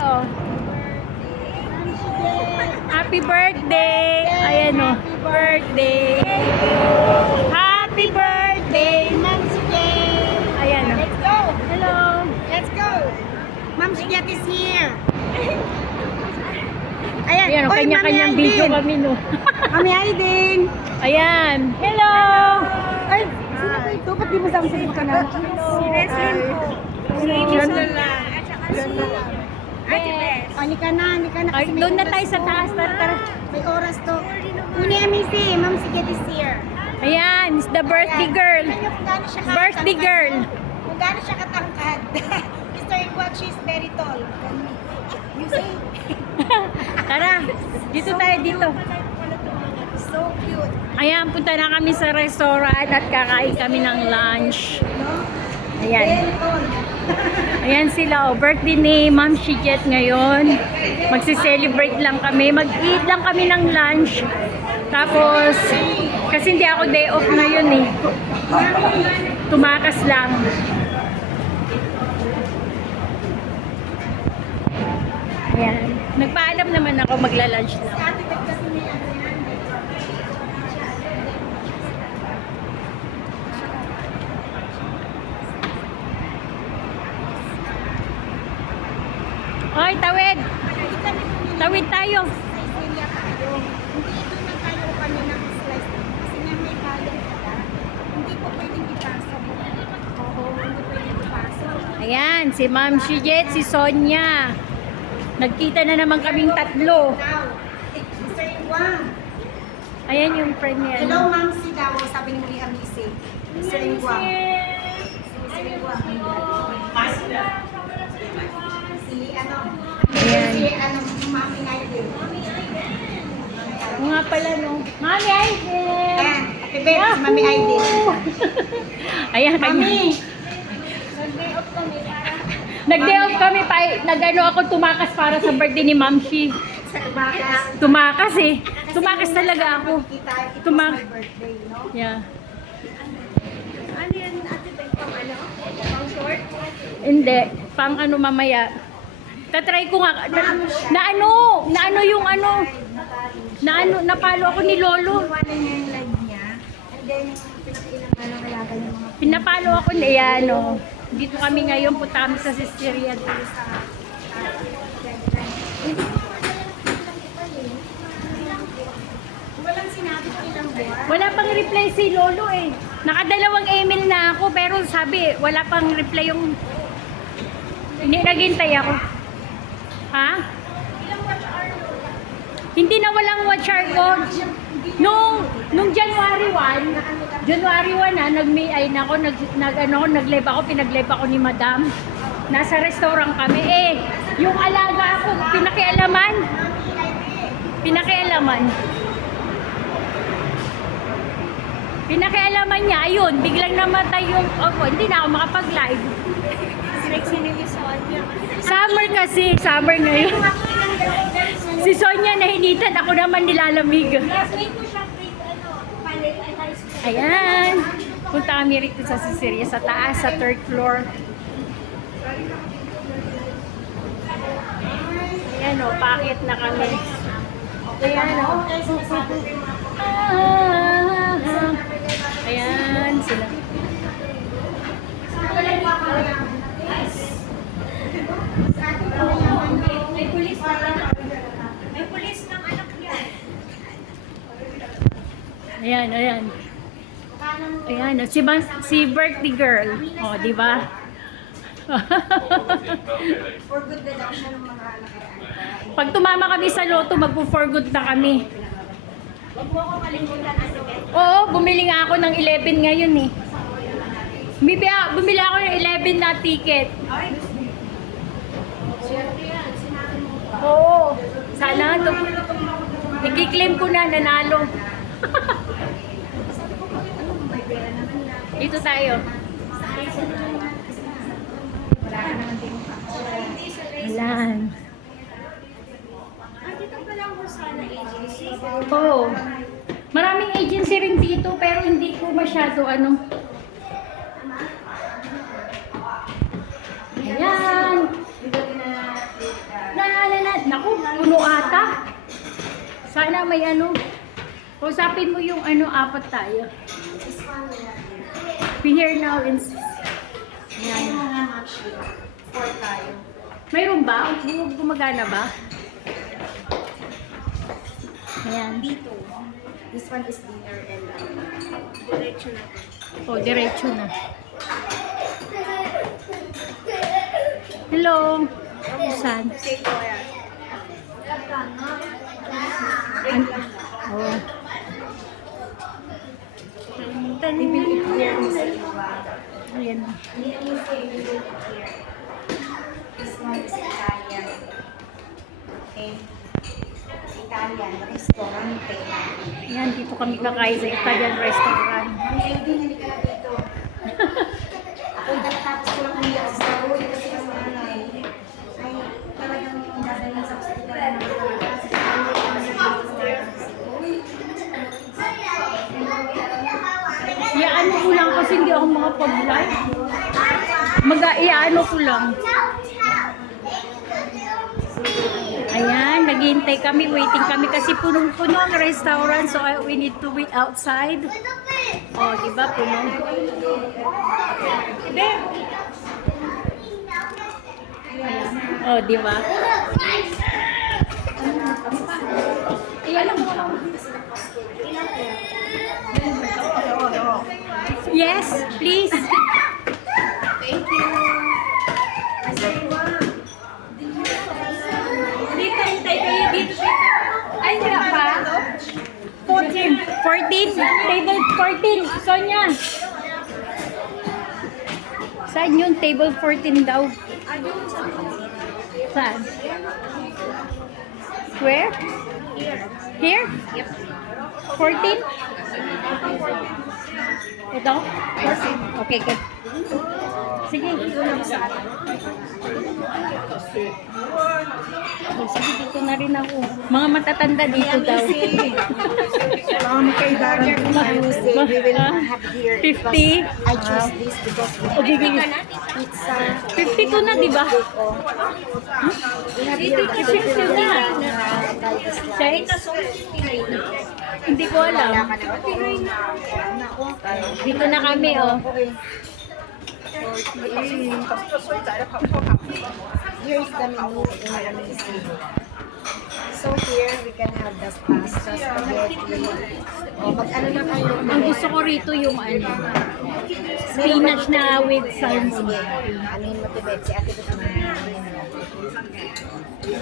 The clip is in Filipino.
oh. Happy birthday! Ayan o. Birthday! Happy birthday! Ma'am Siget! Ayan o. Let's go! Hello! Let's go! Ma'am Siget is here! Ayan, Ayan o, oy, kanya-kanyang Mami video Aiden. kami no. Mami Aiden! Ayan! Hello! Ay, sino ba ito? Ba't di mo sabihin ka na? Si Reslin po. Si Reslin lang. Ani ka na, Ay, kasi may doon na oras tayo sa to. taas. Tara. May oras to. Uni Amisi, Ma'am Siget is here. Ayan, it's the birthday girl. Tingnan niyo kung gaano siya Birthday katangkad. girl. Kung gaano siya katangkad. Mr. Ingwat, she's very tall. You see? Tara, dito tayo dito. So cute. Ayan, punta na kami sa restaurant at kakain kami ng lunch. No? Ayan. Very tall. Ayan sila, oh. Birthday ni Ma'am Shiget ngayon. Magsi-celebrate lang kami. Mag-eat lang kami ng lunch. Tapos, kasi hindi ako day off ngayon eh. Tumakas lang. Ayan. Nagpaalam naman ako magla-lunch na. Ate Beth kasi may ano yan. Oy, tawid! Hindi kami pumili Tawid tayo! sa Isaiah tayo. Hindi doon na tayo kanina ng slice. Kasi nga may kalan pala. Hindi po pwedeng ipasok. Oo, hindi pwedeng ipasok. Ayan, si Ma'am Shiget, si Sonia. Nagkita na naman kaming tatlo. Now, Mr. Ingwang. Ayan yung friend niya. Hello, Ma'am Si daw, sabi ni Muli Amisi. Mr. Ingwang. Mr. Ingwang. Si ano? Ayan. Si ano, Mami Aiden. Oo nga pala, no? Mami, Aiden! Ayan, Ate Beth, si Mami Aiden. Ayan, Mami! Nag-day off kami pa. Nag-ano ako tumakas para sa birthday ni Ma'am Shi. Bakas. Tumakas eh. Tumakas talaga ako. Kita, it was Tumak- my birthday, no? Yeah. Ano yan, Ate Beth, pang ano? Pang short? Hindi. Pang ano mamaya. Tatry ko nga. Na ano yung ano. Napalo ako ni Lolo. Iwanan niya yung live niya. And then, pinakilang ano, kaya ganyan mga Pinapalo ako ni ano. Dito kami ngayon. Punta kami sa Sisteria. walang sinabi ko ilang buwan. Wala pang reply si Lolo eh. Nakadalawang email na ako pero sabi wala pang reply yung hindi naghintay ako. Ha? Hindi na walang watch hour ko. Nung January 1 na nag-May na ako, nag-live ako, pinag-live ako ni Madam. Nasa restaurant kami eh. Yung alaga ako, pinakialaman. Pinakialaman niya, ayun, biglang namatay yung, hindi na ako makapag-live. Summer kasi, summer ngayon. Si Sonia nahinitan, ako naman nilalamig. Ayan, punta kami rito sa Sisteria, sa taas, sa 3rd floor. Ayan o, paakit na kami. Ayan o. Ayan sila. May pulis ng anak niya. Ayan. Ayan, si birthday girl. O, di ba? For good na daw siya ng mga anak niya. Pag tumama kami sa loto, magpo-for good na kami. Huwag mo akong kalimutan, Ate Beth. Oo, bumili nga ako ng 11 ngayon eh. Bumili ako ng 11 na ticket. Ay, swerte yan. Sinabi mo pa. Oo. Sana ito. Ikiklaim ko na, nanalo. May pera naman na. Dito tayo. Wala ka naman din. Ayan. Dito pa lang po sana agency. Oo. Maraming agency rin dito pero hindi ko masyado ano. Ayan. Sana may ano. Kausapin mo yung ano, apat tayo. This one we have here. Be here now and... Yan yung mga match here. 4 tayo. Mayroon ba? Gumagana ba? Ayan. Dito. This one is dinner and diretso na to. O, diretso na. Hello. Saan? Say ko yan. Oh. Bibili here is iba. Ayan. This one is Italian. Okay. Italian restaurante. Ayan, dito kami kakain sa Italian restaurant. Ay, hindi halika na dito. Ako tapos ko lang umiyak sa Saroy kasi ang ano ay talagang dadalhin sa ospital na talaga. Kasi ano Iyaano ko lang kasi hindi ako makapag-live. Mag-iyaano ko lang. Ayan, naghihintay kami, waiting kami kasi punong-puno ang restaurant so we need to wait outside. Oh, di ba puno? Oh, di ba? Iyan lang mo. Yes, please. Thank you. Dito, hintay kayo dito. Ay, wala pa. 14. 14. Table 14. Sonia. Saan yun? Table 14 daw. Saan? Where? Here? Yep. 14? Ito? 14. Okay, good. Sige. Oh, sige, dito na rin ako. Mga matatanda dito daw. Kay Darren music, we will have here. 50? I choose this because we O, bibili. pizza. 52 na, di ba? We have here Kasi yun na. Check? Hindi ko alam. Dito na kami, oh. Here's the menu in amazing. So here we can have the pasta, spaghetti. O mag-ano na kayo? Ang gusto ko rito yung ano, spinach na with salmon. Sige, ano yung motivate si Ate Betty?